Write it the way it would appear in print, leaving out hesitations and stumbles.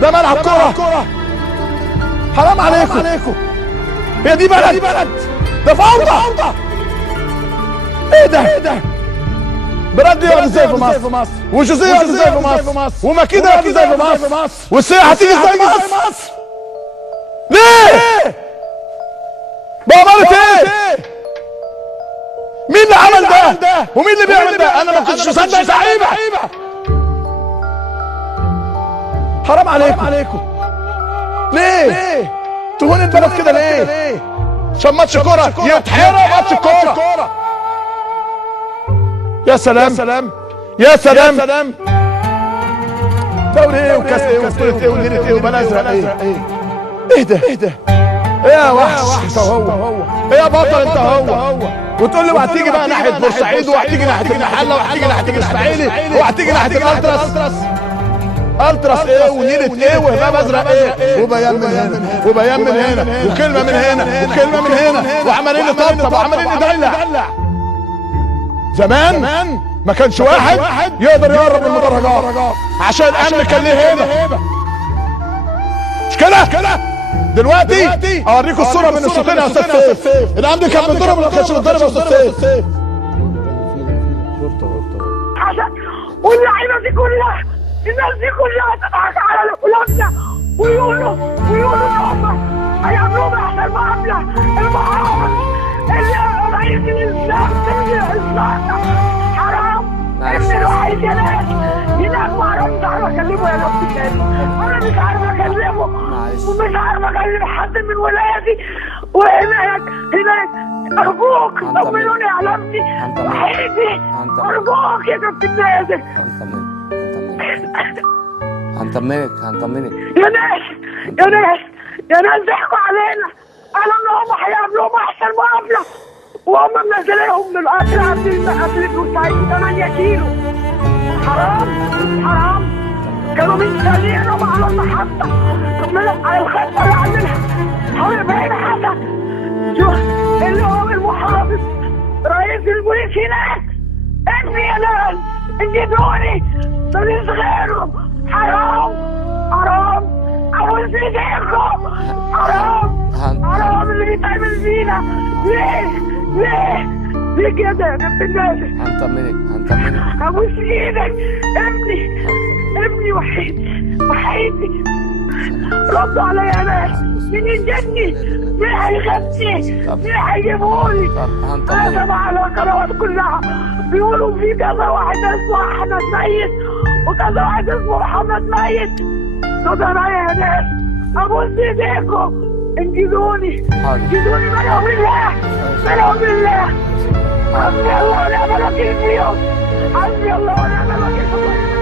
ده ملعب كرة. حرام عليكم. هي دي بلد. ده فوضى. ايه ده؟ برادلي يقعد ازاي في مصر؟ وجوزيه يقعد ازاي في مصر؟ وماكيدا يقعد ازاي في مصر؟ والسياحة هتيجي ازاي مصر؟ ليه؟ بأمارة ايه؟ مين اللي عمل ده؟ ومين اللي بيعمل ده؟ انا ما كنتش مصدق زعيمة. حرام عليكم. ليه؟ تهون البلد كده ليه؟ عشان ماتش كورة يتحرق ماتش كورة. يا سلام. دوري ايه وكاس ايه وبطولة ايه وليلة ايه وبلا ازرق ايه؟ ايه ده؟ ايه يا وحش انت هو؟ ايه يا بطل انت هو؟ وتقول لي وهتيجي بقى ناحية بورسعيد وهتيجي ناحية المحلة وهتيجي ناحية الاسماعيلي وهتيجي ناحية الالتراس ايه ونيلة ايه وهباب ازرق ايه وبيان من هنا وبيان من هنا وكلمة من هنا وكلمة من هنا وعمالين نطبطب وعمالين ندلع. زمان ما كانش واحد يقدر يقرب من المدرجات عشان الامن كان ليه هيبة. مش كده؟ دلوقتي اوريكم الصورة من الصوتين يا استاذ سيف. الامن كان بيضرب ولا ما كانش بيضرب يا استاذ سيف؟ واللعيبة دي كلها الناس دي كلها تضحك على اولادنا ويقولوا ان هم هيعملوهم احسن معاملة. المحافظ اللي رئيس الاسلام حرام. ابن الوحيد يا ناس هناك مش عارف اكلمه يا نفس النادي. انا مش عارف اكلمه ومش عارف اكلم حد من ولادي. وهناك ارجوك طمنوني على ابني وحيدي. ارجوك يا كابتن نازل. هنطمنك يا ناس ضحكوا علينا. قالوا ان هم هيعملوهم احسن مقابله وهم منزلينهم من القطر قبل بورسعيد 8 كيلو. حرام. كانوا مستنيينهم على المحطه على الخطه اللي عاملها حول بعين حسن. شوف اللي هو المحافظ رئيس البوليس هناك. ابني يا ناس انجدوني ماليش غيره. حرام. عاوز ايديكم. حرام اللي بيتعمل فينا. ليه كده يا كابتن نازل؟ هنطمنك ابوس ايدك. ابني وحيدي. ردوا عليا يا ناس. مين ينجدني؟ مين هيغني؟ مين هيجيبهولي؟ انا مع القنوات كلها بيقولوا في كذا واحد اسمه احمد ميت وكذا واحد اسمه محمد ميت. ردوا عليا يا ناس. ابوس ايديكم. انجدوني منهم بالله. حسبي الله ونعم الوكيل فيهم. حسبي الله ونعم الوكيل فيهم.